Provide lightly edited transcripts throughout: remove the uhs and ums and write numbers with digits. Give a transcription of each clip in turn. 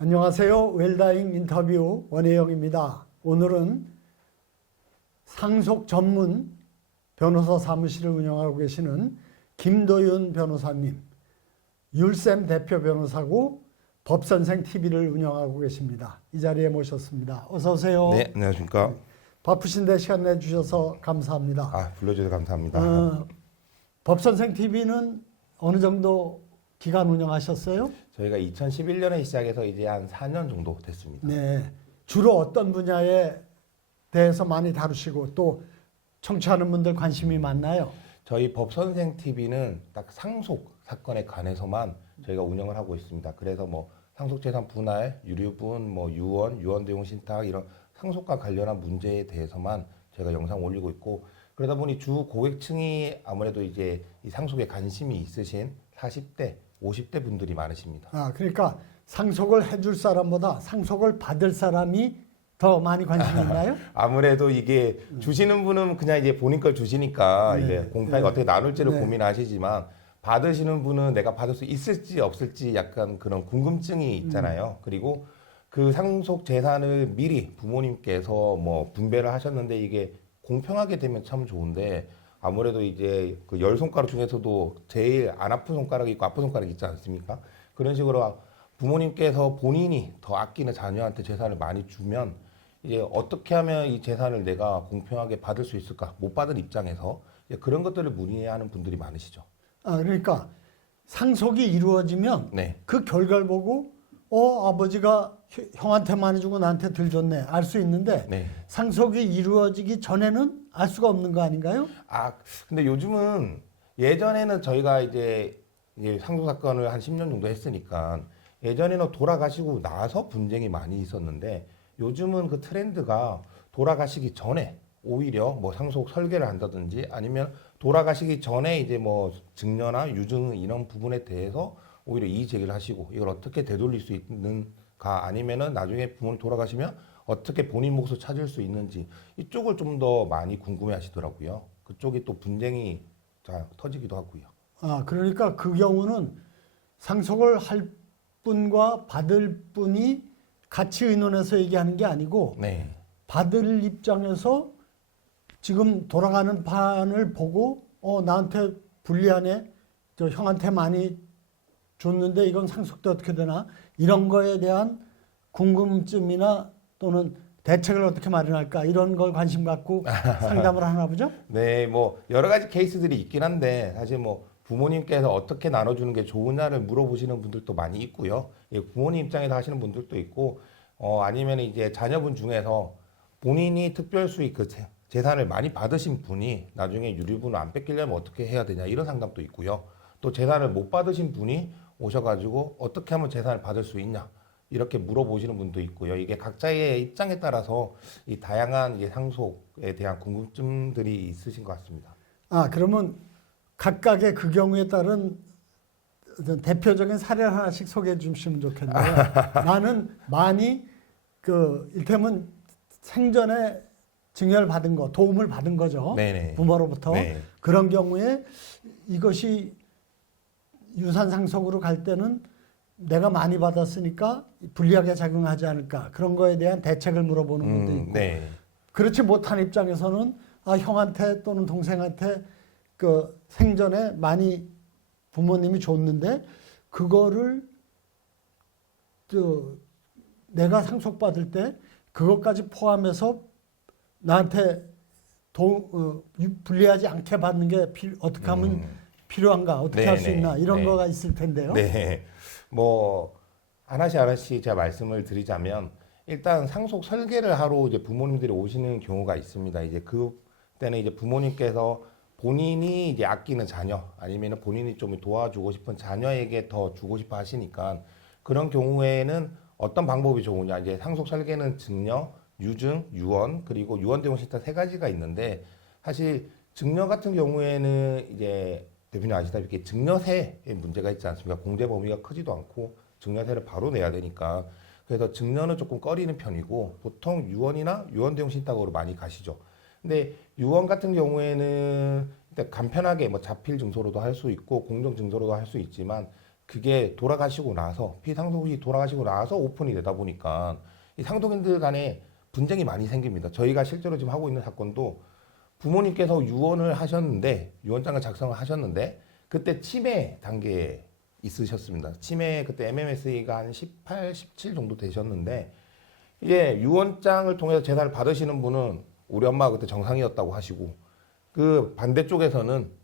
안녕하세요. 웰다잉 인터뷰 원혜영입니다. 오늘은 상속 전문 변호사 사무실을 운영하고 계시는 김도윤 변호사님, 율쌤 대표 변호사고 법선생 TV를 운영하고 계십니다. 이 자리에 모셨습니다. 어서 오세요. 네, 안녕하십니까. 바쁘신데 시간 내주셔서 감사합니다. 불러주셔서 감사합니다. 법선생 TV는 어느 정도 기간 운영하셨어요? 저희가 2011년에 시작해서 이제 한 4년 정도 됐습니다. 네. 주로 어떤 분야에 대해서 많이 다루시고 또 청취하는 분들 관심이 많나요? 저희 법선생 TV는 딱 상속 사건에 관해서만 저희가 운영을 하고 있습니다. 그래서 뭐 상속재산 분할, 유류분, 뭐 유언 대용 신탁 이런 상속과 관련한 문제에 대해서만 저희가 영상 올리고 있고, 그러다 보니 주 고객층이 아무래도 이제 이 상속에 관심이 있으신 40대, 50대 분들이 많으십니다. 그러니까 상속을 해줄 사람보다 상속을 받을 사람이 더 많이 관심이 있나요? 아무래도 이게 주시는 분은 그냥 이제 본인 걸 주시니까 네, 이게 공평하게 어떻게 나눌지를 네. 고민하시지만, 받으시는 분은 내가 받을 수 있을지 없을지 약간 그런 궁금증이 있잖아요. 그리고 그 상속 재산을 미리 부모님께서 뭐 분배를 하셨는데 이게 공평하게 되면 참 좋은데, 아무래도 이제 그 열 손가락 중에서도 제일 안 아픈 손가락이 있고 아픈 손가락이 있지 않습니까? 그런 식으로 부모님께서 본인이 더 아끼는 자녀한테 재산을 많이 주면 이제 어떻게 하면 이 재산을 내가 공평하게 받을 수 있을까? 못 받은 입장에서 그런 것들을 문의하는 분들이 많으시죠. 그러니까 상속이 이루어지면 네. 그 결과를 보고 아버지가 형한테 많이 주고 나한테 덜 줬네 알 수 있는데 네. 상속이 이루어지기 전에는 알 수가 없는 거 아닌가요? 근데 요즘은 예전에는 저희가 이제 상속 사건을 한 10년 정도 했으니까 예전에는 돌아가시고 나서 분쟁이 많이 있었는데, 요즘은 그 트렌드가 돌아가시기 전에 오히려 뭐 상속 설계를 한다든지 아니면 돌아가시기 전에 이제 뭐 증여나 유증 이런 부분에 대해서 오히려 이의 제기를 하시고 이걸 어떻게 되돌릴 수 있는가, 아니면은 나중에 부모님 돌아가시면 어떻게 본인 몫을 찾을 수 있는지 이쪽을 좀 더 많이 궁금해 하시더라고요. 그쪽이 또 분쟁이 터지기도 하고요. 그러니까 그 경우는 상속을 할 분과 받을 분이 같이 의논해서 얘기하는 게 아니고 네. 받을 입장에서 지금 돌아가는 판을 보고 나한테 불리하네, 저 형한테 많이 줬는데 이건 상속도 어떻게 되나, 이런 거에 대한 궁금증이나 또는 대책을 어떻게 마련할까 이런 걸 관심 갖고 상담을 하나 보죠? 네, 뭐 여러 가지 케이스들이 있긴 한데 사실 뭐 부모님께서 어떻게 나눠주는 게 좋으냐를 물어보시는 분들도 많이 있고요. 부모님 입장에서 하시는 분들도 있고, 아니면 이제 자녀분 중에서 본인이 특별 수익 그 재산을 많이 받으신 분이 나중에 유류분을 안 뺏기려면 어떻게 해야 되냐 이런 상담도 있고요. 또 재산을 못 받으신 분이 오셔가지고 어떻게 하면 재산을 받을 수 있냐 이렇게 물어보시는 분도 있고요. 이게 각자의 입장에 따라서 이 다양한 이제 상속에 대한 궁금증들이 있으신 것 같습니다. 그러면 각각의 그 경우에 따른 어떤 대표적인 사례를 하나씩 소개해 주시면 좋겠는데요. 나는 많이 일테면 생전에 증여를 받은 거, 도움을 받은 거죠. 네네. 부모로부터. 네. 그런 경우에 이것이 유산 상속으로 갈 때는 내가 많이 받았으니까 불리하게 작용하지 않을까, 그런 거에 대한 대책을 물어보는 분도 있고, 네. 그렇지 못한 입장에서는 형한테 또는 동생한테 그 생전에 많이 부모님이 줬는데 그거를 내가 상속받을 때 그것까지 포함해서 나한테 불리하지 않게 받는 게 어떻게 하면 필요한가, 어떻게 할 수 있나, 이런 거가 있을 텐데요. 네. 뭐 하나씩 제가 말씀을 드리자면, 일단 상속 설계를 하러 이제 부모님들이 오시는 경우가 있습니다. 이제 그때는 이제 부모님께서 본인이 이제 아끼는 자녀 아니면 본인이 좀 도와주고 싶은 자녀에게 더 주고 싶어 하시니까, 그런 경우에는 어떤 방법이 좋으냐, 이제 상속 설계는 증여, 유증, 유언, 그리고 유언 대용 신탁 세 가지가 있는데, 사실 증여 같은 경우에는 이제 대표님 아시다시피 증여세에 문제가 있지 않습니까? 공제 범위가 크지도 않고 증여세를 바로 내야 되니까, 그래서 증여는 조금 꺼리는 편이고 보통 유언이나 유언 대용 신탁으로 많이 가시죠. 근데 유언 같은 경우에는 일단 간편하게 뭐 자필 증서로도 할 수 있고 공정 증서로도 할 수 있지만, 그게 돌아가시고 나서 피상속이 돌아가시고 나서 오픈이 되다 보니까 이 상속인들 간에 분쟁이 많이 생깁니다. 저희가 실제로 지금 하고 있는 사건도 부모님께서 유언을 하셨는데 유언장을 작성을 하셨는데 그때 치매 단계에 있으셨습니다. 치매 그때 MMSE가 한 18, 17 정도 되셨는데 이제 유언장을 통해서 재산을 받으시는 분은 우리 엄마가 그때 정상이었다고 하시고 그 반대쪽에서는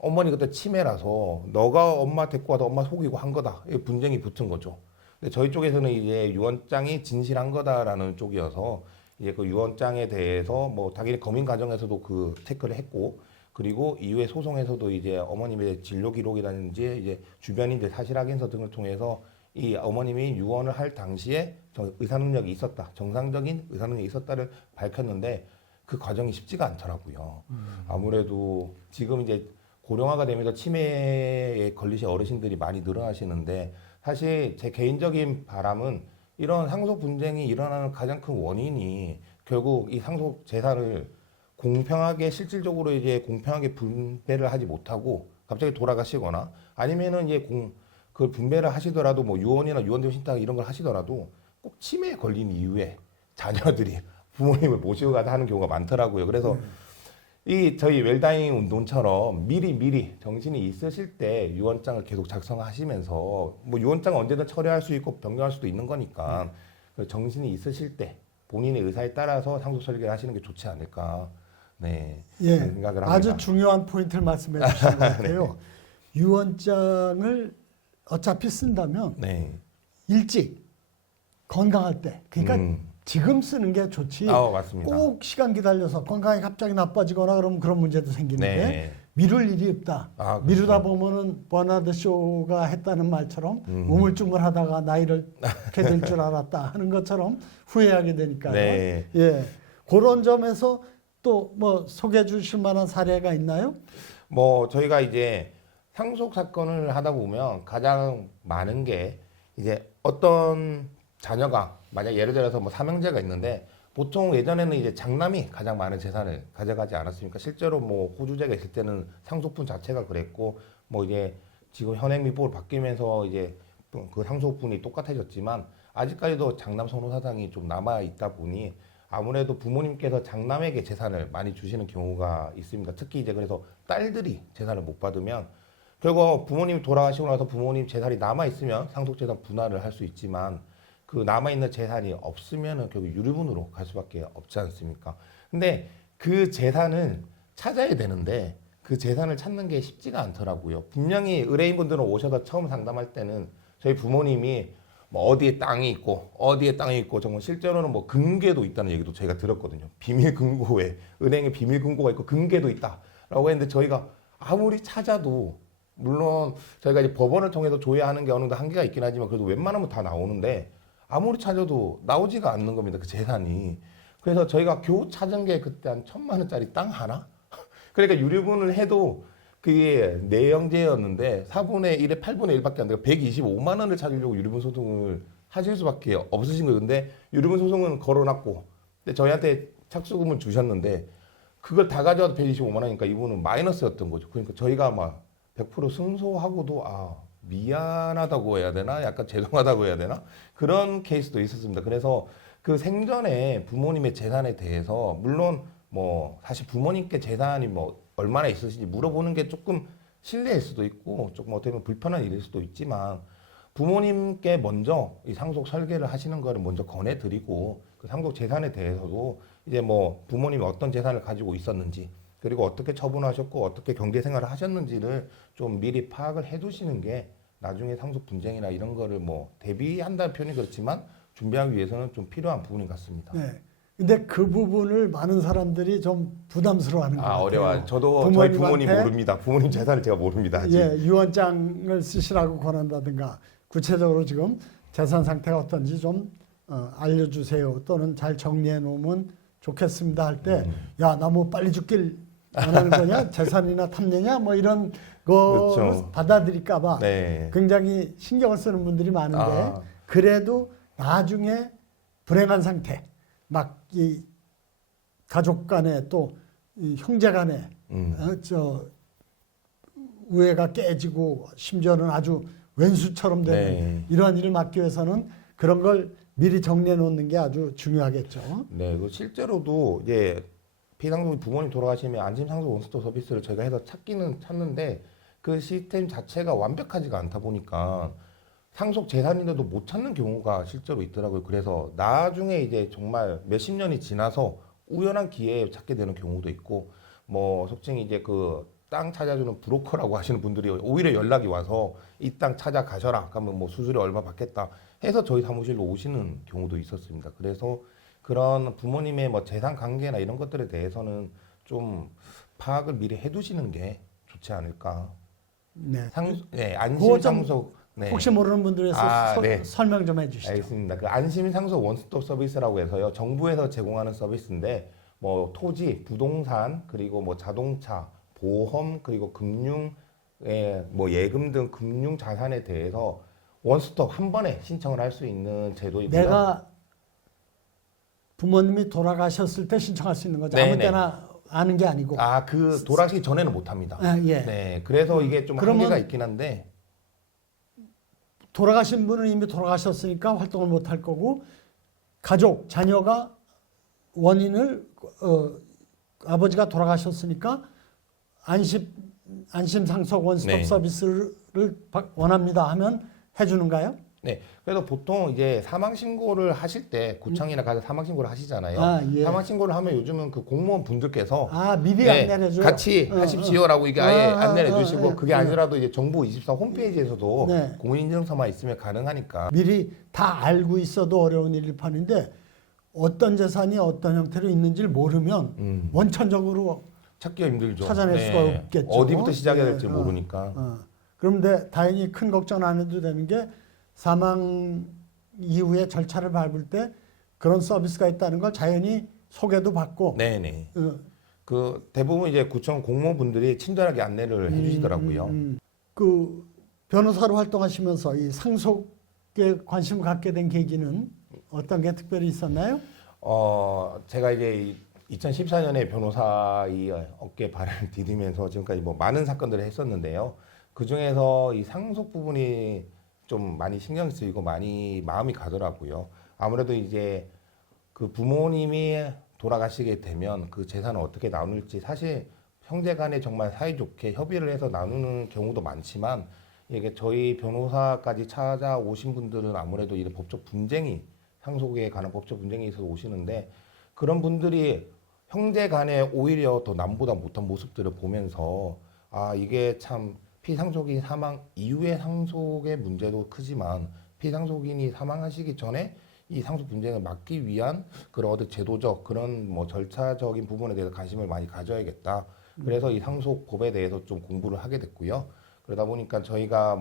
어머니 그때 치매라서 너가 엄마 데리고 와서 엄마 속이고 한 거다. 이 분쟁이 붙은 거죠. 근데 저희 쪽에서는 이제 유언장이 진실한 거다라는 쪽이어서 이제 그 유언장에 대해서 뭐 당연히 검인 과정에서도 그 체크를 했고 그리고 이후에 소송에서도 이제 어머님의 진료 기록이라든지 이제 주변인들 사실 확인서 등을 통해서 이 어머님이 유언을 할 당시에 의사 능력이 있었다, 정상적인 의사 능력이 있었다를 밝혔는데 그 과정이 쉽지가 않더라고요. 아무래도 지금 이제 고령화가 되면서 치매에 걸리신 어르신들이 많이 늘어나시는데 사실 제 개인적인 바람은 이런 상속 분쟁이 일어나는 가장 큰 원인이 결국 이 상속 재산을 공평하게 실질적으로 이제 공평하게 분배를 하지 못하고 갑자기 돌아가시거나 아니면은 이제 그 분배를 하시더라도 뭐 유언이나 유언대로 신탁 이런 걸 하시더라도 꼭 치매에 걸린 이후에 자녀들이 부모님을 모시고 가서 하는 경우가 많더라고요. 그래서 이 저희 웰다잉 운동처럼 미리 정신이 있으실 때 유언장을 계속 작성하시면서 뭐 유언장은 언제든 처리할 수 있고 변경할 수도 있는 거니까 그 정신이 있으실 때 본인의 의사에 따라서 상속 설계를 하시는 게 좋지 않을까. 네. 예, 그런 생각을 합니다. 아주 중요한 포인트를 말씀해 주신 것 같아요. 유언장을 어차피 쓴다면 네. 일찍 건강할 때, 그러니까 음. 지금 쓰는 게 좋지. 맞습니다. 꼭 시간 기다려서 건강이 갑자기 나빠지거나 그러면 그런 문제도 생기는데 네. 미룰 일이 없다. 그렇죠. 미루다 보면은 버나드 쇼가 했다는 말처럼 우물쭈물하다가 나이를 이렇게 될 줄 알았다 하는 것처럼 후회하게 되니까요. 네. 예, 그런 점에서 또 뭐 소개해 주실 만한 사례가 있나요? 뭐 저희가 이제 상속 사건을 하다 보면 가장 많은 게 이제 어떤 자녀가 만약 예를 들어서 뭐 삼형제가 있는데 보통 예전에는 이제 장남이 가장 많은 재산을 가져가지 않았습니까? 실제로 뭐 호주제가 있을 때는 상속분 자체가 그랬고 뭐 이제 지금 현행 민법으로 바뀌면서 이제 그 상속분이 똑같아졌지만 아직까지도 장남 선호 사상이 좀 남아 있다 보니 아무래도 부모님께서 장남에게 재산을 많이 주시는 경우가 있습니다. 특히 이제 그래서 딸들이 재산을 못 받으면 결국 부모님이 돌아가시고 나서 부모님 재산이 남아 있으면 상속재산 분할을 할 수 있지만 그 남아있는 재산이 없으면은 결국 유류분으로 갈 수밖에 없지 않습니까? 근데 그 재산을 찾아야 되는데 그 재산을 찾는 게 쉽지가 않더라고요. 분명히 의뢰인분들은 오셔서 처음 상담할 때는 저희 부모님이 뭐 어디에 땅이 있고 정말 실제로는 뭐 금괴도 있다는 얘기도 저희가 들었거든요. 비밀 금고에 은행에 비밀 금고가 있고 금괴도 있다라고 했는데 저희가 아무리 찾아도 물론 저희가 이제 법원을 통해서 조회하는 게 어느 정도 한계가 있긴 하지만 그래도 웬만하면 다 나오는데 아무리 찾아도 나오지가 않는 겁니다. 그 재산이. 그래서 저희가 겨우 찾은 게 그때 한 1,000만 원짜리 땅 하나? 그러니까 유류분을 해도 그게 내영제였는데 4분의 1에 8분의 1밖에 안 되고 125만 원을 찾으려고 유류분 소송을 하실 수밖에 없으신 거예요. 근데 유류분 소송은 걸어놨고 근데 저희한테 착수금을 주셨는데 그걸 다 가져와도 125만 원이니까 이분은 마이너스였던 거죠. 그러니까 저희가 막 100% 승소하고도 미안하다고 해야 되나? 약간 죄송하다고 해야 되나? 그런 케이스도 있었습니다. 그래서 그 생전에 부모님의 재산에 대해서 물론 뭐 사실 부모님께 재산이 뭐 얼마나 있으신지 물어보는 게 조금 실례일 수도 있고 조금 어떻게 보면 불편한 일일 수도 있지만 부모님께 먼저 이 상속 설계를 하시는 거를 먼저 권해드리고 그 상속 재산에 대해서도 이제 뭐 부모님이 어떤 재산을 가지고 있었는지 그리고 어떻게 처분하셨고 어떻게 경제 생활을 하셨는지를 좀 미리 파악을 해두시는 게 나중에 상속 분쟁이나 이런 거를 뭐 대비한다는 표현이 그렇지만 준비하기 위해서는 좀 필요한 부분인 것 같습니다. 네. 근데 그 부분을 많은 사람들이 좀 부담스러워하는 것 같아요. 어려워요. 저도 저희 부모님 모릅니다. 부모님 재산을 제가 모릅니다. 아직. 예, 유언장을 쓰시라고 권한다든가 구체적으로 지금 재산 상태가 어떤지 좀 알려주세요. 또는 잘 정리해 놓으면 좋겠습니다 할 때 야, 나 뭐 빨리 죽길 원하는 거냐? 재산이나 탐내냐? 뭐 이런 거 그렇죠. 받아들일까 봐 네. 굉장히 신경을 쓰는 분들이 많은데 그래도 나중에 불행한 상태 막 이 가족 간에 또 이 형제 간에 우애가 깨지고 심지어는 아주 왼수처럼 되는 네. 이러한 일을 막기 위해서는 그런 걸 미리 정리해 놓는 게 아주 중요하겠죠. 네, 그 실제로도 이제 피상속이 부모님 돌아가시면 안심상속 원스톱 서비스를 저희가 해서 찾기는 찾는데 그 시스템 자체가 완벽하지가 않다 보니까 상속 재산인데도 못 찾는 경우가 실제로 있더라고요. 그래서 나중에 이제 정말 몇십 년이 지나서 우연한 기회에 찾게 되는 경우도 있고, 뭐 속칭 이제 그 땅 찾아주는 브로커라고 하시는 분들이 오히려 연락이 와서 이 땅 찾아가셔라. 그러면 뭐 수수료 얼마 받겠다 해서 저희 사무실로 오시는 경우도 있었습니다. 그래서 그런 부모님의 뭐 재산 관계나 이런 것들에 대해서는 좀 파악을 미리 해두시는 게 좋지 않을까. 네. 네, 그거 안심 좀 상속. 네. 혹시 모르는 분들 위해서 네. 설명 좀 해주시죠. 알겠습니다. 그 안심 상속 원스톱 서비스라고 해서요. 정부에서 제공하는 서비스인데 뭐 토지, 부동산, 그리고 뭐 자동차, 보험, 그리고 금융, 뭐 예금 등 금융 자산에 대해서 원스톱 한 번에 신청을 할 수 있는 제도이고요. 내가 부모님이 돌아가셨을 때 신청할 수 있는 거죠. 네네. 아무 때나 아는 게 아니고. 그 돌아가시기 전에는 못 합니다. 아, 예. 네. 그래서 이게 좀 그러면 한계가 있긴 한데 돌아가신 분은 이미 돌아가셨으니까 활동을 못 할 거고 가족, 자녀가 원인을 아버지가 돌아가셨으니까 안심 상속 원스톱 네. 서비스를 원합니다 하면 해주는가요? 네. 그래서 보통 이제 사망 신고를 하실 때 구청이나 가서 사망 신고를 하시잖아요. 아, 예. 사망 신고를 하면 요즘은 그 공무원 분들께서 미리 네, 안내를 해줘요. 같이 하십시오라고 이게 아예 안내를 해주시고 예, 그게 예. 아니라도 이제 정부 24 홈페이지에서도 네. 공인인증서만 있으면 가능하니까. 미리 다 알고 있어도 어려운 일일 판인데 어떤 재산이 어떤 형태로 있는지를 모르면 원천적으로 찾기가 힘들죠. 찾아낼 수가 없겠죠. 어디부터 시작해야 될지 네, 모르니까. 그런데 다행히 큰 걱정 안 해도 되는 게 사망 이후에 절차를 밟을 때 그런 서비스가 있다는 걸 자연히 소개도 받고 네네. 어, 그 대부분 이제 구청 공무원분들이 친절하게 안내를 해주시더라고요. 그 변호사로 활동하시면서 이 상속에 관심을 갖게 된 계기는 어떤 게 특별히 있었나요? 제가 이제 2014년에 변호사 이 업계 발을 디디면서 지금까지 뭐 많은 사건들을 했었는데요. 그 중에서 이 상속 부분이 좀 많이 신경 쓰이고 많이 마음이 가더라고요. 아무래도 이제 그 부모님이 돌아가시게 되면 그 재산을 어떻게 나눌지 사실 형제간에 정말 사이좋게 협의를 해서 나누는 경우도 많지만 이게 저희 변호사까지 찾아오신 분들은 아무래도 이런 법적 분쟁이 상속에 관한 법적 분쟁이 있어서 오시는데 그런 분들이 형제간에 오히려 더 남보다 못한 모습들을 보면서 이게 참 피상속인 사망 이후의 상속의 문제도 크지만 피상속인이 사망하시기 전에 이 상속 분쟁을 막기 위한 그런 어떤 제도적 그런 뭐 절차적인 부분에 대해서 관심을 많이 가져야겠다. 그래서 이 상속법에 대해서 좀 공부를 하게 됐고요. 그러다 보니까 저희가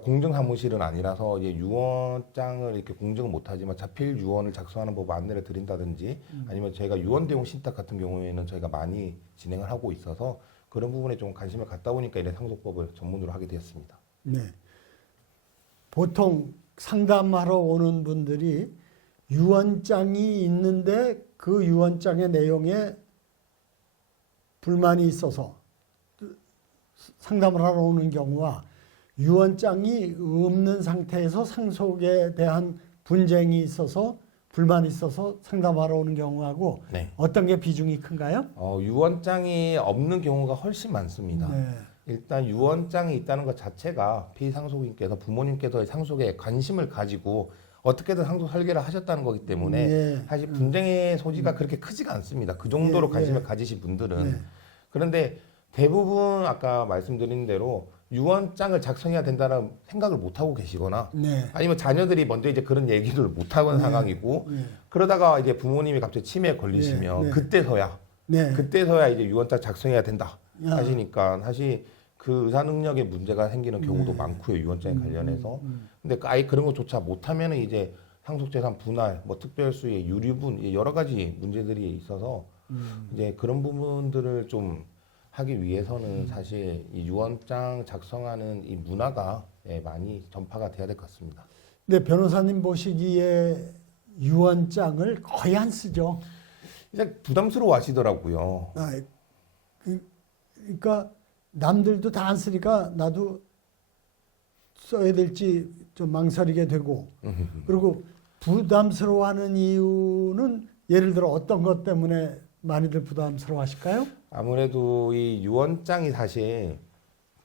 공증 사무실은 아니라서 이제 유언장을 이렇게 공증은 못하지만 자필 유언을 작성하는 법 안내를 드린다든지 아니면 저희가 유언 대용 신탁 같은 경우에는 저희가 많이 진행을 하고 있어서 그런 부분에 좀 관심을 갖다 보니까 이런 상속법을 전문으로 하게 되었습니다. 네. 보통 상담하러 오는 분들이 유언장이 있는데 그 유언장의 내용에 불만이 있어서 상담을 하러 오는 경우와 유언장이 없는 상태에서 상속에 대한 분쟁이 있어서 불만이 있어서 상담하러 오는 경우하고 네. 어떤 게 비중이 큰가요? 유언장이 없는 경우가 훨씬 많습니다. 네. 일단 유언장이 있다는 것 자체가 피상속인께서 부모님께서 상속에 관심을 가지고 어떻게든 상속 설계를 하셨다는 거기 때문에 네. 사실 분쟁의 소지가 그렇게 크지가 않습니다. 그 정도로 네. 관심을 네. 가지신 분들은. 네. 그런데 대부분 아까 말씀드린 대로 유언장을 작성해야 된다는 생각을 못 하고 계시거나 네. 아니면 자녀들이 먼저 이제 그런 얘기를 못 하는 상황이고 네. 그러다가 이제 부모님이 갑자기 치매에 걸리시면 네. 네. 그때서야 이제 유언장 작성해야 된다 야. 하시니까 사실 그 의사 능력에 문제가 생기는 경우도 많고요 유언장에 관련해서 근데 아예 그런 것조차 못하면은 이제 상속재산 분할 뭐 특별수의 유류분 여러 가지 문제들이 있어서 이제 그런 부분들을 좀 하기 위해서는 사실 이 유언장 작성하는 이 문화가 많이 전파가 돼야 될 것 같습니다. 근데 변호사님 보시기에 유언장을 거의 안 쓰죠. 이제 부담스러워 하시더라고요. 그러니까 남들도 다 안 쓰니까 나도 써야 될지 좀 망설이게 되고 그리고 부담스러워하는 이유는 예를 들어 어떤 것 때문에 많이들 부담스러워하실까요? 아무래도 이 유언장이 사실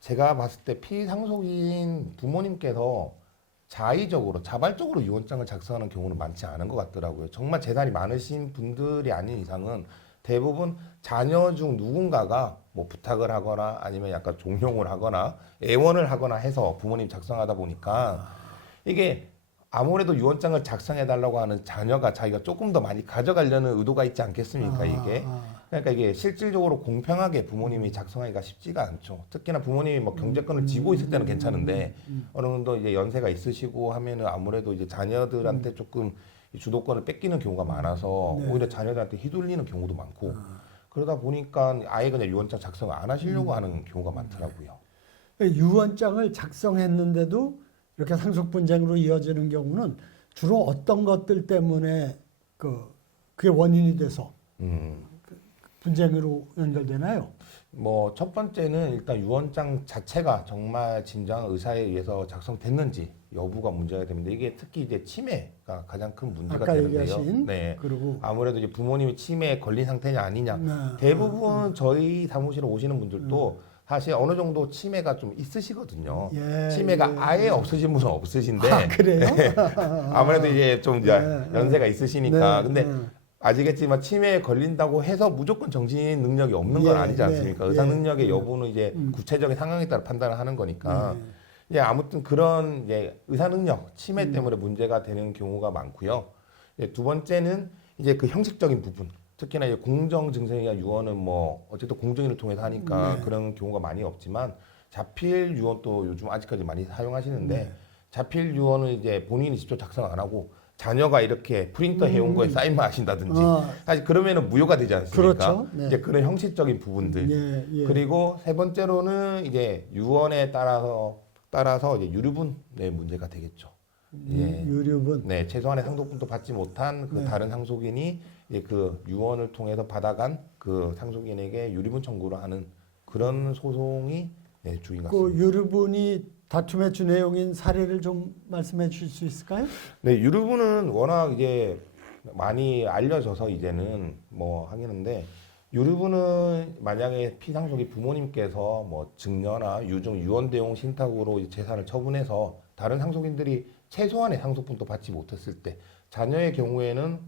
제가 봤을 때 피상속인 부모님께서 자의적으로 자발적으로 유언장을 작성하는 경우는 많지 않은 것 같더라고요. 정말 재산이 많으신 분들이 아닌 이상은 대부분 자녀 중 누군가가 뭐 부탁을 하거나 아니면 약간 종용을 하거나 애원을 하거나 해서 부모님 작성하다 보니까 이게 아무래도 유언장을 작성해 달라고 하는 자녀가 자기가 조금 더 많이 가져가려는 의도가 있지 않겠습니까, 이게? 그러니까 이게 실질적으로 공평하게 부모님이 작성하기가 쉽지가 않죠. 특히나 부모님이 뭐 경제권을 쥐고 있을 때는 괜찮은데 어느 정도 이제 연세가 있으시고 하면은 아무래도 이제 자녀들한테 조금 이 주도권을 뺏기는 경우가 많아서 네. 오히려 자녀들한테 휘둘리는 경우도 많고 그러다 보니까 아예 그냥 유언장 작성을 안 하시려고 하는 경우가 많더라고요. 유언장을 작성했는데도 이렇게 상속 분쟁으로 이어지는 경우는 주로 어떤 것들 때문에 그게 원인이 돼서 분쟁으로 연결되나요? 뭐 첫 번째는 일단 유언장 자체가 정말 진정한 의사에 의해서 작성됐는지 여부가 문제가 됩니다. 이게 특히 이제 치매가 가장 큰 문제가 아까 되는데요. 얘기하신 네. 그리고 아무래도 이제 부모님이 치매에 걸린 상태냐 아니냐. 네. 대부분 저희 사무실에 오시는 분들도 사실 어느 정도 치매가 좀 있으시거든요. 예, 치매가 예, 아예 없으신 분은 없으신데 아, 그래요? 아무래도 이제 좀 이제 네, 연세가 있으시니까. 네, 근데 네. 아시겠지만 치매에 걸린다고 해서 무조건 정신 능력이 없는 건 예, 아니지 않습니까? 예, 의사 예, 능력의 여부는 이제 구체적인 상황에 따라 판단을 하는 거니까. 이제 아무튼 그런 이제 의사 능력, 치매 때문에 문제가 되는 경우가 많고요. 이제 두 번째는 이제 그 형식적인 부분. 특히나 이제 공정 증서이나 유언은 뭐 어쨌든 공증인을 통해서 하니까 그런 경우가 많이 없지만 자필 유언도 요즘 아직까지 많이 사용하시는데 자필 유언을 이제 본인이 직접 작성 안 하고 자녀가 이렇게 프린터 해온 거에 사인만 하신다든지 사실 그러면은 무효가 되지 않습니까? 그렇죠. 네. 이제 그런 형식적인 부분들 예, 예. 그리고 세 번째로는 이제 유언에 따라서 이제 유류분의 문제가 되겠죠. 예. 유류분. 네, 최소한의 상속분도 받지 못한 그 다른 상속인이 이제 그 유언을 통해서 받아간 그 상속인에게 유류분 청구를 하는 그런 소송이 네, 주인 그 같습니다. 유류분이 다툼의 주내용인 사례를 좀 말씀해 주실 수 있을까요? 네, 유류분은 워낙 이제 많이 알려져서 이제는 뭐 하겠는데 유류분은 만약에 피상속이 부모님께서 뭐 증여나 유증 유언 대용 신탁으로 이 재산을 처분해서 다른 상속인들이 최소한의 상속분도 받지 못했을 때 자녀의 경우에는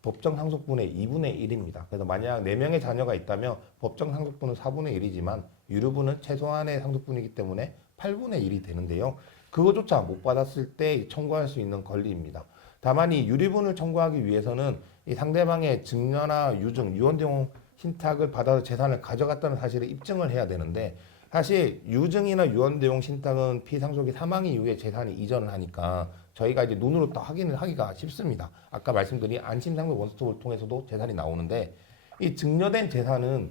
법정 상속분의 2분의 1입니다. 그래서 만약 4명의 자녀가 있다면 법정 상속분은 4분의 1이지만 유류분은 최소한의 상속분이기 때문에 8분의 1이 되는데요. 그거조차 못 받았을 때 청구할 수 있는 권리입니다. 다만 이 유류분을 청구하기 위해서는 이 상대방의 증여나 유증, 유언 대용 신탁을 받아서 재산을 가져갔다는 사실을 입증을 해야 되는데 사실 유증이나 유언 대용 신탁은 피상속이 사망 이후에 재산이 이전을 하니까 저희가 이제 눈으로 또 확인을 하기가 쉽습니다. 아까 말씀드린 안심상속 원스톱을 통해서도 재산이 나오는데 이 증여된 재산은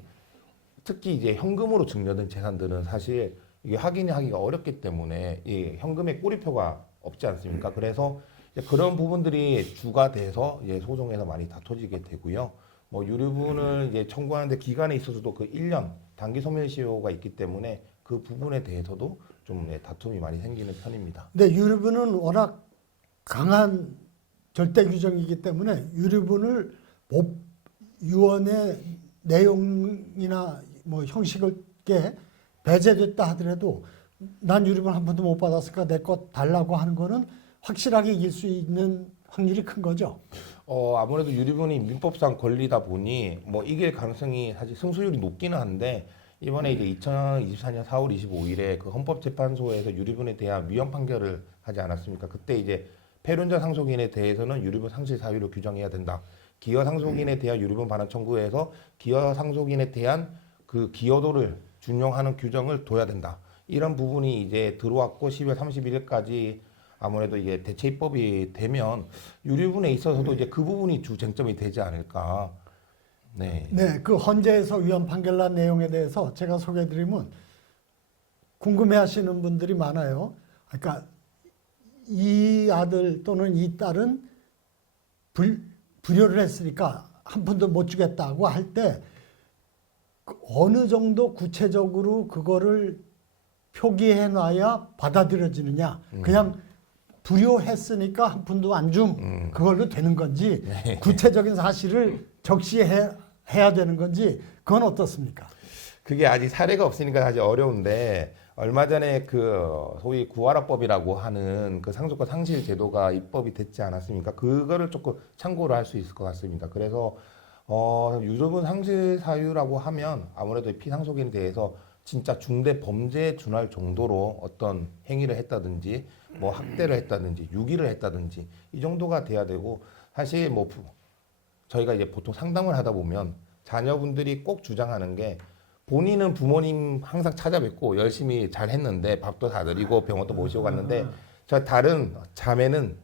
특히 이제 현금으로 증여된 재산들은 사실 이게 확인이 하기가 어렵기 때문에 이 현금의 꼬리표가 없지 않습니까? 그래서 이제 그런 부분들이 주가 돼서 이제 소송에서 많이 다퉈지게 되고요. 뭐 유류분을 이제 청구하는데 기간에 있어서도 그 1년 단기 소멸시효가 있기 때문에 그 부분에 대해서도 좀 다툼이 많이 생기는 편입니다. 근데 유류분은 워낙 강한 절대 규정이기 때문에 유류분을 유언의 내용이나 뭐 형식을 게 배제됐다 하더라도 난 유류분 한 번도 못 받았으니까 내 것 달라고 하는 거는 확실하게 이길 수 있는 확률이 큰 거죠. 아무래도 유류분이 민법상 권리다 보니 뭐 이길 가능성이 사실 승수율이 높기는 한데 이번에 이제 2024년 4월 25일에 그 헌법재판소에서 유류분에 대한 위헌 판결을 하지 않았습니까? 그때 이제 폐륜전 상속인에 대해서는 유류분 상실 사유로 규정해야 된다. 기여 상속인에 대한 유류분 반환 청구에서 기여 상속인에 대한 그 기여도를 준용하는 규정을 둬야 된다. 이런 부분이 이제 들어왔고 10월 31일까지 아무래도 이게 대체 입법이 되면 유류분에 있어서도 이제 그 부분이 주 쟁점이 되지 않을까. 네. 네, 그 헌재에서 위헌 판결 난 내용에 대해서 제가 소개해드리면 궁금해하시는 분들이 많아요. 그러니까 이 아들 또는 이 딸은 불효를 했으니까 한 푼도 못 주겠다고 할 때 어느 정도 구체적으로 그거를 표기해놔야 받아들여지느냐? 그냥 불효했으니까 한 푼도 안 줌 그걸로 되는 건지 구체적인 사실을 적시해야 되는 건지 그건 어떻습니까? 그게 아직 사례가 없으니까 사실 어려운데 얼마 전에 그 소위 구하라법이라고 하는 그 상속과 상실 제도가 입법이 됐지 않았습니까? 그거를 조금 참고를 할 수 있을 것 같습니다. 그래서 유족은 상실 사유라고 하면 아무래도 피상속인에 대해서 진짜 중대 범죄에 준할 정도로 어떤 행위를 했다든지 뭐 학대를 했다든지 유기를 했다든지 이 정도가 돼야 되고 사실 뭐 저희가 이제 보통 상담을 하다 보면 자녀분들이 꼭 주장하는 게 본인은 부모님 항상 찾아뵙고 열심히 잘 했는데 밥도 사드리고 병원도 모시고 갔는데 저 다른 자매는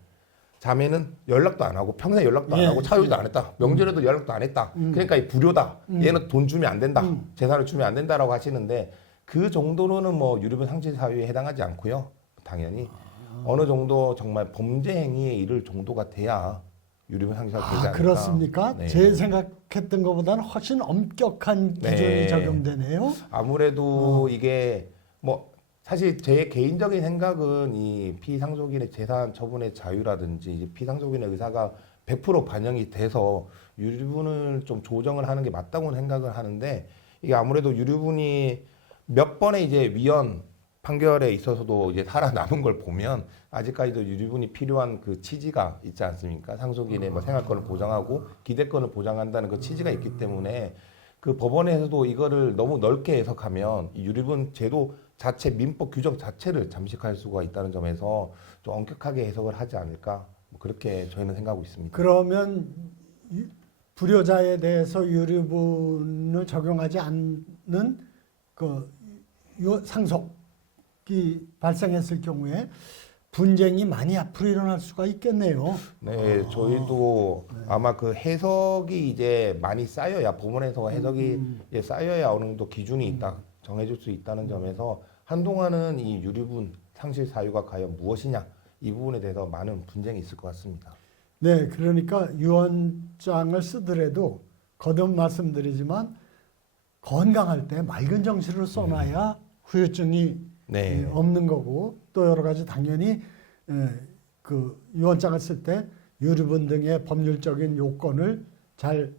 연락도 안 하고 평생 연락도 안 하고 차유도 안 했다. 명절에도 연락도 안 했다. 그러니까 이 불효다. 얘는 돈 주면 안 된다. 재산을 주면 안 된다라고 하시는데 그 정도로는 뭐 유류분 상실 사유에 해당하지 않고요. 당연히 어느 정도 정말 범죄 행위에 이를 정도가 돼야 유류분 상실 사유 되지 않을까. 그렇습니까? 네. 제 생각했던 것보다는 훨씬 엄격한 기준이 네. 적용되네요. 아무래도 이게 뭐 사실 제 개인적인 생각은 이 피상속인의 재산 처분의 자유라든지 이제 피상속인의 의사가 100% 반영이 돼서 유류분을 좀 조정을 하는 게 맞다고 생각을 하는데 이게 아무래도 유류분이 몇 번의 이제 위헌 판결에 있어서도 이제 살아남은 걸 보면 아직까지도 유류분이 필요한 그 취지가 있지 않습니까? 상속인의 뭐 생활권을 보장하고 기대권을 보장한다는 그 취지가 있기 때문에 그 법원에서도 이거를 너무 넓게 해석하면 이 유류분 제도 자체 민법 규정 자체를 잠식할 수가 있다는 점에서 좀 엄격하게 해석을 하지 않을까 뭐 그렇게 저희는 생각하고 있습니다. 그러면 불효자에 대해서 유류분을 적용하지 않는 그 상속이 발생했을 경우에 분쟁이 많이 앞으로 일어날 수가 있겠네요. 네, 저희도 아마 그 해석이 이제 많이 쌓여야 법원에서 해석이 이제 쌓여야 어느 정도 기준이 있다 정해질 수 있다는 점에서 한동안은 이 유류분 상실 사유가 과연 무엇이냐 이 부분에 대해서 많은 분쟁이 있을 것 같습니다. 네, 그러니까 유언장을 쓰더라도 거듭 말씀드리지만 건강할 때 맑은 정신으로 써놔야 후유증이 네. 없는 거고 또 여러 가지 당연히 그 유언장을 쓸 때 유류분 등의 법률적인 요건을 잘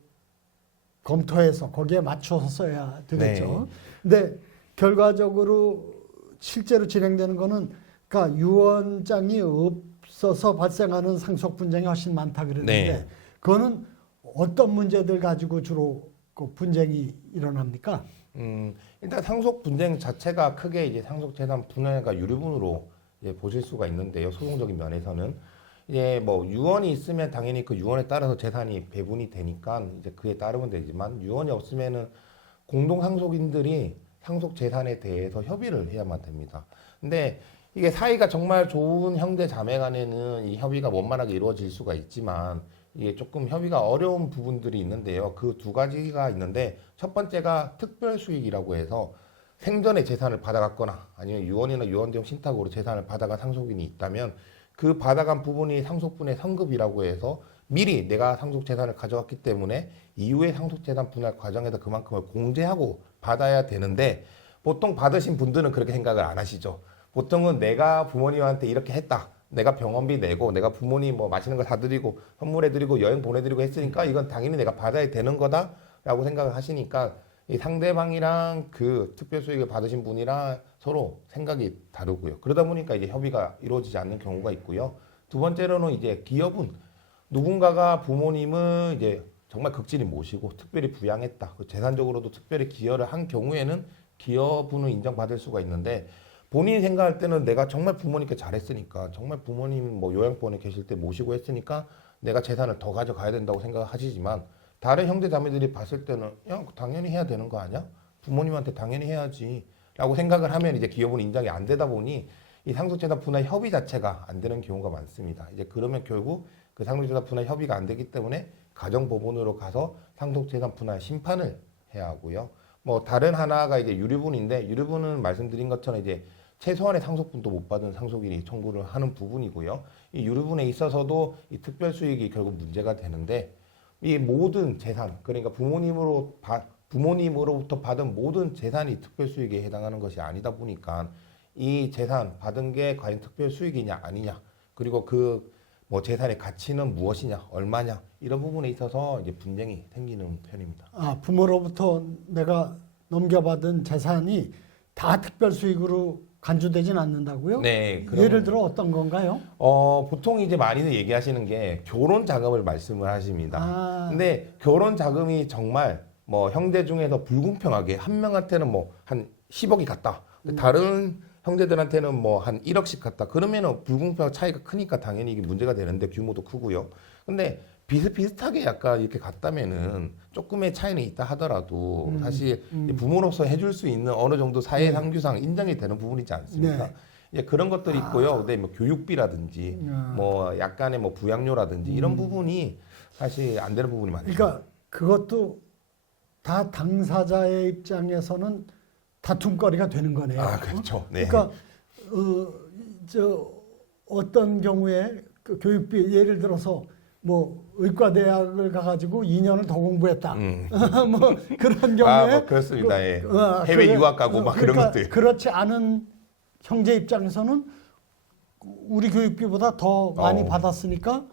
검토해서 거기에 맞춰서 써야 되겠죠. 근데 결과적으로 실제로 진행되는 거는 그러니까 유언장이 없어서 발생하는 상속 분쟁이 훨씬 많다 그랬는데 네. 그거는 어떤 문제들 가지고 주로 그 분쟁이 일어납니까? 일단 상속 분쟁 자체가 크게 이제 상속 재산 분할과 유류분으로 이제 보실 수가 있는데요. 소송적인 면에서는 이제 뭐 유언이 있으면 당연히 그 유언에 따라서 재산이 배분이 되니까 이제 그에 따르면 되지만 유언이 없으면은 공동 상속인들이 상속 재산에 대해서 협의를 해야만 됩니다. 근데 이게 사이가 정말 좋은 형제 자매 간에는 이 협의가 원만하게 이루어질 수가 있지만 이게 조금 협의가 어려운 부분들이 있는데요. 그 두 가지가 있는데 첫 번째가 특별 수익이라고 해서 생전에 재산을 받아갔거나 아니면 유언이나 유언대용 신탁으로 재산을 받아간 상속인이 있다면 그 받아간 부분이 상속분의 성급이라고 해서 미리 내가 상속 재산을 가져갔기 때문에 이후에 상속 재산 분할 과정에서 그만큼을 공제하고 받아야 되는데 보통 받으신 분들은 그렇게 생각을 안 하시죠. 보통은 내가 부모님한테 이렇게 했다. 내가 병원비 내고 내가 부모님 뭐 맛있는 거 사드리고 선물해드리고 여행 보내드리고 했으니까 이건 당연히 내가 받아야 되는 거다라고 생각을 하시니까 이 상대방이랑 그 특별 수익을 받으신 분이랑 서로 생각이 다르고요. 그러다 보니까 이제 협의가 이루어지지 않는 경우가 있고요. 두 번째로는 이제 기여분 누군가가 부모님을 이제 정말 극진히 모시고 특별히 부양했다. 재산적으로도 특별히 기여를 한 경우에는 기여분을 인정받을 수가 있는데 본인이 생각할 때는 내가 정말 부모님께 잘했으니까 정말 부모님 뭐 요양원에 계실 때 모시고 했으니까 내가 재산을 더 가져가야 된다고 생각하시지만 다른 형제 자매들이 봤을 때는 야 당연히 해야 되는 거 아니야? 부모님한테 당연히 해야지 라고 생각을 하면 이제 기여분 인정이 안 되다 보니 이 상속재산 분할 협의 자체가 안 되는 경우가 많습니다. 이제 그러면 결국 그 상속재산 분할 협의가 안 되기 때문에 가정법원으로 가서 상속재산 분할 심판을 해야 하고요. 뭐 다른 하나가 이제 유류분인데 유류분은 말씀드린 것처럼 이제 최소한의 상속분도 못 받은 상속인이 청구를 하는 부분이고요. 이 유류분에 있어서도 이 특별 수익이 결국 문제가 되는데 이 모든 재산 그러니까 부모님으로부터 받은 모든 재산이 특별 수익에 해당하는 것이 아니다 보니까 이 재산 받은 게 과연 특별 수익이냐 아니냐, 그리고 그 뭐 재산의 가치는 무엇이냐, 얼마냐, 이런 부분에 있어서 이제 분쟁이 생기는 편입니다. 아, 부모로부터 내가 넘겨받은 재산이 다 특별 수익으로 간주되진 않는다고요? 네, 예를 들어 어떤 건가요? 보통 이제 많이들 얘기하시는 게 결혼 자금을 말씀을 하십니다. 아, 근데 결혼 자금이 정말 뭐 형제 중에서 불공평하게 한 명한테는 뭐 한 10억이 갔다. 다른 형제들한테는 뭐 한 1억씩 갔다. 그러면은 불공평 차이가 크니까 당연히 이게 문제가 되는데 규모도 크고요. 근데 비슷비슷하게 약간 이렇게 갔다면은 조금의 차이는 있다 하더라도 사실 이 부모로서 해줄 수 있는 어느 정도 사회 상규상 인정이 되는 부분이지 않습니까? 네. 이제 그런 것들이 있고요. 근데 뭐 교육비라든지 아. 뭐 약간의 뭐 부양료라든지 이런 부분이 사실 안 되는 부분이 많죠. 그러니까 그것도 다 당사자의 입장에서는 다툼거리가 되는 거네요. 아, 그렇죠. 네. 그러니까 어떤 경우에 그 교육비 예를 들어서 뭐 의과대학을 가가지고 2년을 더 공부했다. 뭐 그런 경우에 뭐 그렇습니다. 예. 해외 그래, 유학 가고 막 그런 그러니까 것들. 그렇지 않은 형제 입장에서는 우리 교육비보다 더 많이 받았으니까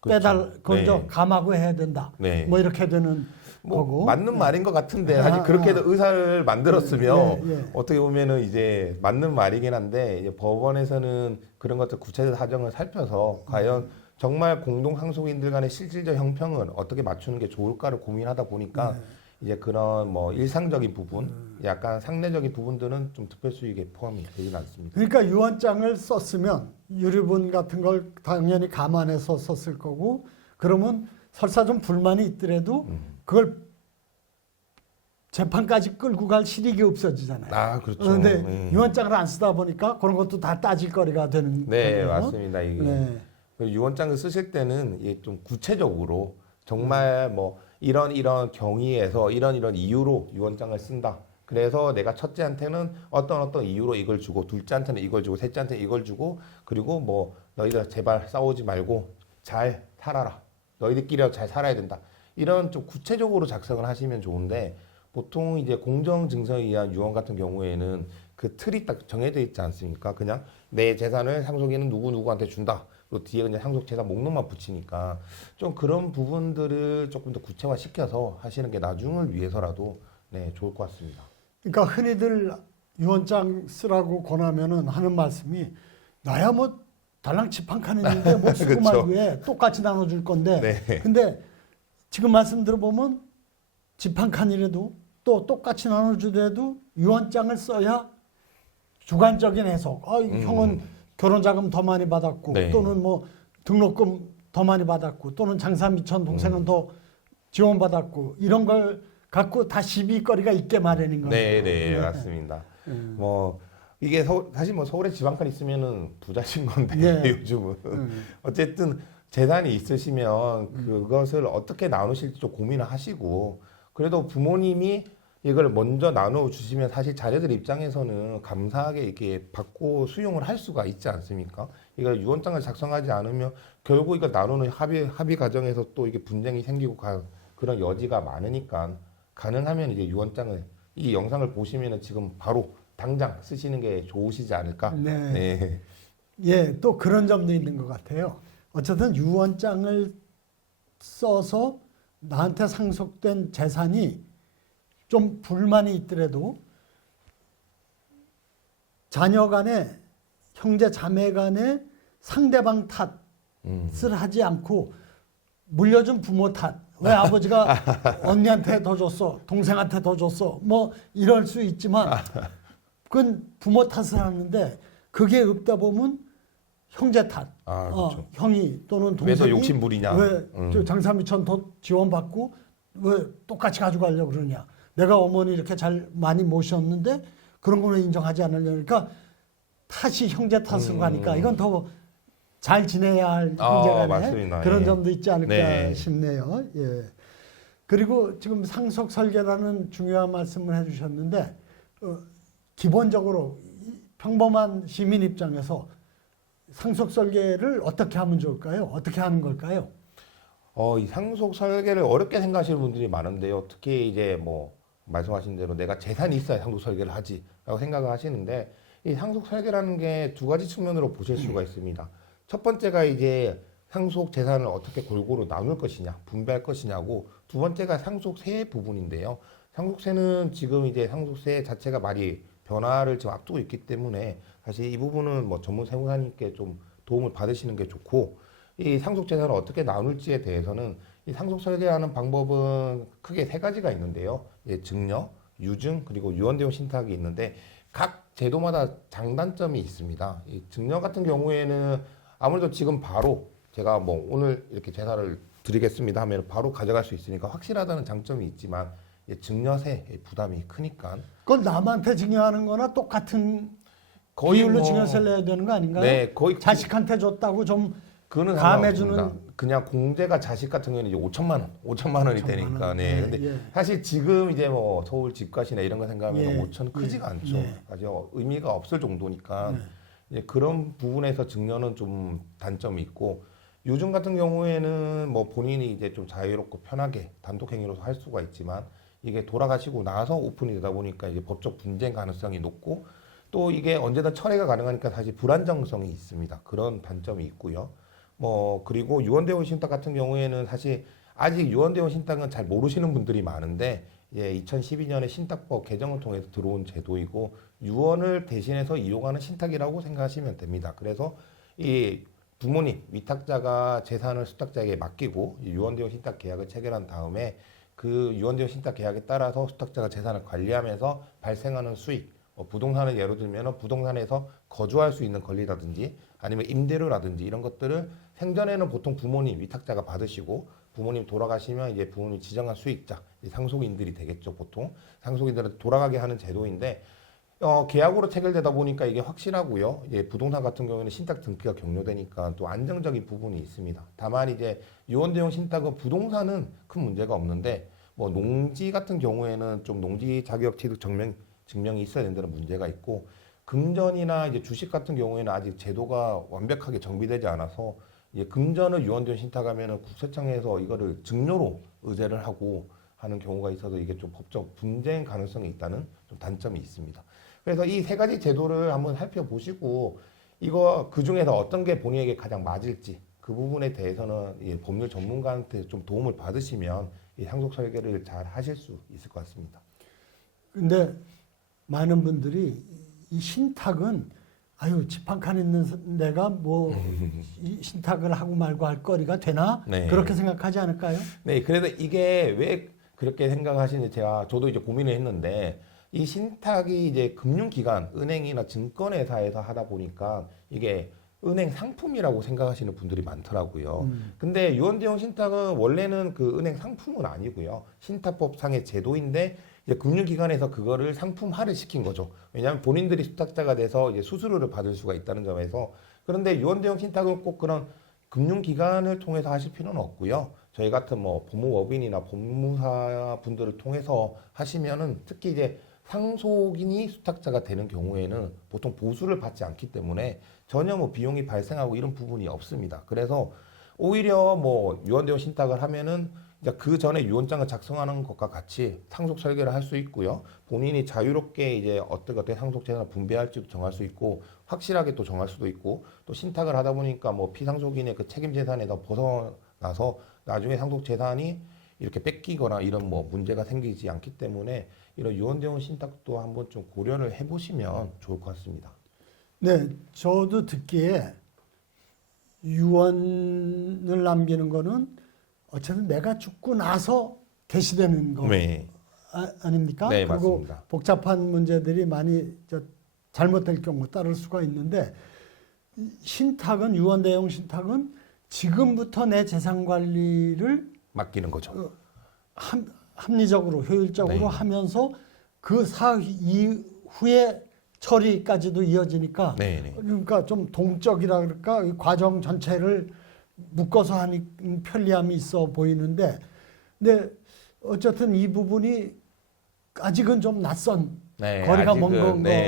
그렇죠. 그걸 저 네. 감하고 해야 된다. 네. 뭐 이렇게 되는 뭐 거고. 맞는 말인 것 같은데 사실 그렇게 해서 의사를 만들었으면 예, 예. 어떻게 보면은 이제 맞는 말이긴 한데 이제 법원에서는 그런 것들 구체적 사정을 살펴서 과연 정말 공동 상속인들 간의 실질적 형평은 어떻게 맞추는 게 좋을까를 고민하다 보니까 이제 그런 뭐 일상적인 부분, 약간 상례적인 부분들은 좀 특별 수익에 포함이 되지는 않습니다. 그러니까 유언장을 썼으면 유류분 같은 걸 당연히 감안해서 썼을 거고 그러면 설사 좀 불만이 있더라도 그걸 재판까지 끌고 갈 실익이 없어지잖아요. 아, 그렇죠. 그런데 유언장을 안 쓰다 보니까 그런 것도 다 따질 거리가 되는 네, 거예요. 맞습니다. 이게 네. 유언장을 쓰실 때는 이게 좀 구체적으로 정말 뭐 이런 경위에서 이런 이유로 유언장을 쓴다. 그래서 내가 첫째한테는 어떤 이유로 이걸 주고 둘째한테는 이걸 주고 셋째한테는 이걸 주고 그리고 뭐 너희들 제발 싸우지 말고 잘 살아라. 너희들끼리 잘 살아야 된다. 이런 좀 구체적으로 작성을 하시면 좋은데 보통 이제 공정증서에 의한 유언 같은 경우에는 그 틀이 딱 정해져 있지 않습니까? 그냥 내 재산을 상속인은 누구한테 준다. 또 뒤에 그냥 상속 재산 목록만 붙이니까 좀 그런 부분들을 조금 더 구체화 시켜서 하시는 게 나중을 위해서라도 네, 좋을 것 같습니다. 그러니까 흔히들 유언장 쓰라고 권하면은 하는 말씀이 나야 뭐 달랑 집 한 칸 있는데 뭐 쓰고 그쵸. 말고 해 똑같이 나눠줄 건데 네. 근데 지금 말씀 들어보면 집 한 칸이라도 또 똑같이 나눠주더라도 유언장을 써야 주관적인 해석. 형은 결혼자금 더 많이 받았고 네. 또는 뭐 등록금 더 많이 받았고 또는 장사 미천 동생은 더 지원받았고 이런 걸 갖고 다 시비거리가 있게 마련인 거예요. 네, 맞습니다. 뭐 이게 사실 뭐 서울에 집 한 칸 있으면은 부자신 건데 네. 요즘은 어쨌든 재산이 있으시면 그것을 어떻게 나누실지 좀 고민을 하시고 그래도 부모님이 이걸 먼저 나눠 주시면 사실 자녀들 입장에서는 감사하게 이렇게 받고 수용을 할 수가 있지 않습니까? 이걸 유언장을 작성하지 않으면 결국 이걸 나누는 합의 과정에서 또 이게 분쟁이 생기고 그런 여지가 많으니까 가능하면 이제 유언장을 이 영상을 보시면은 지금 바로 당장 쓰시는 게 좋으시지 않을까? 네. 네. 예, 또 그런 점도 있는 것 같아요. 어쨌든 유언장을 써서 나한테 상속된 재산이 좀 불만이 있더라도 자녀 간에 형제 자매 간에 상대방 탓을 하지 않고 물려준 부모 탓. 왜 아버지가 언니한테 더 줬어? 동생한테 더 줬어? 뭐 이럴 수 있지만 그건 부모 탓을 하는데 그게 없다 보면 형제 탓. 그렇죠. 형이 또는 왜 더 동생이 욕심 부리냐? 왜 저 장사미천 더 지원받고 왜 똑같이 가져가려고 그러냐? 내가 어머니 이렇게 잘 많이 모셨는데 그런 거는 인정하지 않으려니까 탓이 형제 탓으로 가니까 이건 더 잘 지내야 할 형제간에 맞습니다. 그런 예. 점도 있지 않을까 네. 싶네요. 예. 그리고 지금 상속 설계라는 중요한 말씀을 해주셨는데 기본적으로 평범한 시민 입장에서 상속 설계를 어떻게 하면 좋을까요? 어떻게 하는 걸까요? 이 상속 설계를 어렵게 생각하시는 분들이 많은데요. 특히 이제 뭐 말씀하신 대로 내가 재산이 있어야 상속 설계를 하지라고 생각을 하시는데 이 상속 설계라는 게 두 가지 측면으로 보실 수가 있습니다. 첫 번째가 이제 상속 재산을 어떻게 골고루 나눌 것이냐, 분배할 것이냐고, 두 번째가 상속세 부분인데요. 상속세는 지금 이제 상속세 자체가 많이 변화를 지금 앞두고 있기 때문에 사실 이 부분은 뭐 전문 세무사님께 좀 도움을 받으시는 게 좋고, 이 상속 재산을 어떻게 나눌지에 대해서는 이 상속 설계하는 방법은 크게 세 가지가 있는데요. 예, 증여, 유증, 그리고 유언대용 신탁이 있는데 각 제도마다 장단점이 있습니다. 이 증여 같은 경우에는 아무래도 지금 바로 제가 뭐 오늘 이렇게 제사를 드리겠습니다 하면 바로 가져갈 수 있으니까 확실하다는 장점이 있지만 증여세 부담이 크니까 그건 남한테 증여하는 거나 똑같은 거의 비율로 뭐- 증여세를 내야 되는 거 아닌가요? 네, 거의 자식한테 줬다고 좀 그거는 감해주는- 상관없습니다. 그냥 공제가 자식 같은 경우는 이제 5천만 원이 되니까 네. 근데 예. 사실 지금 이제 뭐 서울 집값이나 이런 거 생각하면 예. 5천 크지가 예. 않죠. 예. 사실 의미가 없을 정도니까 예. 이제 그런 부분에서 증여는 좀 단점이 있고 요즘 같은 경우에는 뭐 본인이 이제 좀 자유롭고 편하게 단독 행위로서 할 수가 있지만 이게 돌아가시고 나서 오픈이 되다 보니까 이제 법적 분쟁 가능성이 높고 또 이게 언제든 철회가 가능하니까 사실 불안정성이 있습니다. 그런 단점이 있고요. 뭐 그리고 유언대원 신탁 같은 경우에는 사실 아직 유언대원 신탁은 잘 모르시는 분들이 많은데 예, 2012년에 신탁법 개정을 통해서 들어온 제도이고 유언을 대신해서 이용하는 신탁이라고 생각하시면 됩니다. 그래서 이 부모님 위탁자가 재산을 수탁자에게 맡기고 이 유언대원 신탁 계약을 체결한 다음에 그 유언대원 신탁 계약에 따라서 수탁자가 재산을 관리하면서 발생하는 수익 부동산을 예로 들면 부동산에서 거주할 수 있는 권리라든지 아니면 임대료라든지 이런 것들을 생전에는 보통 부모님 위탁자가 받으시고 부모님 돌아가시면 이제 부모님 지정한 수익자 상속인들이 되겠죠. 보통 상속인들은 돌아가게 하는 제도인데 계약으로 체결되다 보니까 이게 확실하고요. 이제 부동산 같은 경우에는 신탁 등기가 경료되니까 또 안정적인 부분이 있습니다. 다만 이제 유언대용 신탁은 부동산은 큰 문제가 없는데 뭐 농지 같은 경우에는 좀 농지 자격 취득 증명이 있어야 된다는 문제가 있고 금전이나 이제 주식 같은 경우에는 아직 제도가 완벽하게 정비되지 않아서 이제 금전을 유언대용 신탁하면은 국세청에서 이거를 증여로 의제를 하고 하는 경우가 있어서 이게 좀 법적 분쟁 가능성이 있다는 좀 단점이 있습니다. 그래서 이 세 가지 제도를 한번 살펴보시고 이거 그 중에서 어떤 게 본인에게 가장 맞을지 그 부분에 대해서는 이 법률 전문가한테 좀 도움을 받으시면 이 상속 설계를 잘 하실 수 있을 것 같습니다. 근데 많은 분들이 이 신탁은 아유 집 한 칸 있는 내가 뭐 이 신탁을 하고 말고 할 거리가 되나 네. 그렇게 생각하지 않을까요? 네, 그래서 이게 왜 그렇게 생각하시는지 저도 이제 고민을 했는데 이 신탁이 이제 금융기관, 은행이나 증권회사에서 하다 보니까 이게 은행 상품이라고 생각하시는 분들이 많더라고요. 근데 유언대용 신탁은 원래는 그 은행 상품은 아니고요. 신탁법상의 제도인데 이제 금융기관에서 그거를 상품화를 시킨 거죠. 왜냐하면 본인들이 수탁자가 돼서 이제 수수료를 받을 수가 있다는 점에서 그런데 유언대용 신탁은 꼭 그런 금융기관을 통해서 하실 필요는 없고요. 저희 같은 뭐 법무법인이나 법무사 분들을 통해서 하시면은 특히 이제 상속인이 수탁자가 되는 경우에는 보통 보수를 받지 않기 때문에 전혀 뭐 비용이 발생하고 이런 부분이 없습니다. 그래서 오히려 뭐 유언대용 신탁을 하면은 이제 그 전에 유언장을 작성하는 것과 같이 상속 설계를 할 수 있고요. 본인이 자유롭게 이제 어떻게 상속 재산을 분배할지도 정할 수 있고 확실하게 또 정할 수도 있고 또 신탁을 하다 보니까 뭐 피상속인의 그 책임 재산에서 벗어나서 나중에 상속 재산이 이렇게 뺏기거나 이런 뭐 문제가 생기지 않기 때문에 이런 유언대용 신탁도 한번 좀 고려를 해보시면 좋을 것 같습니다. 네, 저도 듣기에 유언을 남기는 거는 어쨌든 내가 죽고 나서 개시되는 거 네, 아닙니까? 네, 그리고 맞습니다. 복잡한 문제들이 많이 잘못될 경우 따를 수가 있는데 이 신탁은 유언대용 신탁은 지금부터 내 재산 관리를 맡기는 거죠. 합리적으로 효율적으로 네. 하면서 그 이후에 처리까지도 이어지니까 네, 네. 그러니까 좀 동적이라 그럴까 이 과정 전체를 묶어서 하는 편리함이 있어 보이는데 근데 어쨌든 이 부분이 아직은 좀 낯선 네, 거리가 먼 아직은, 거 네.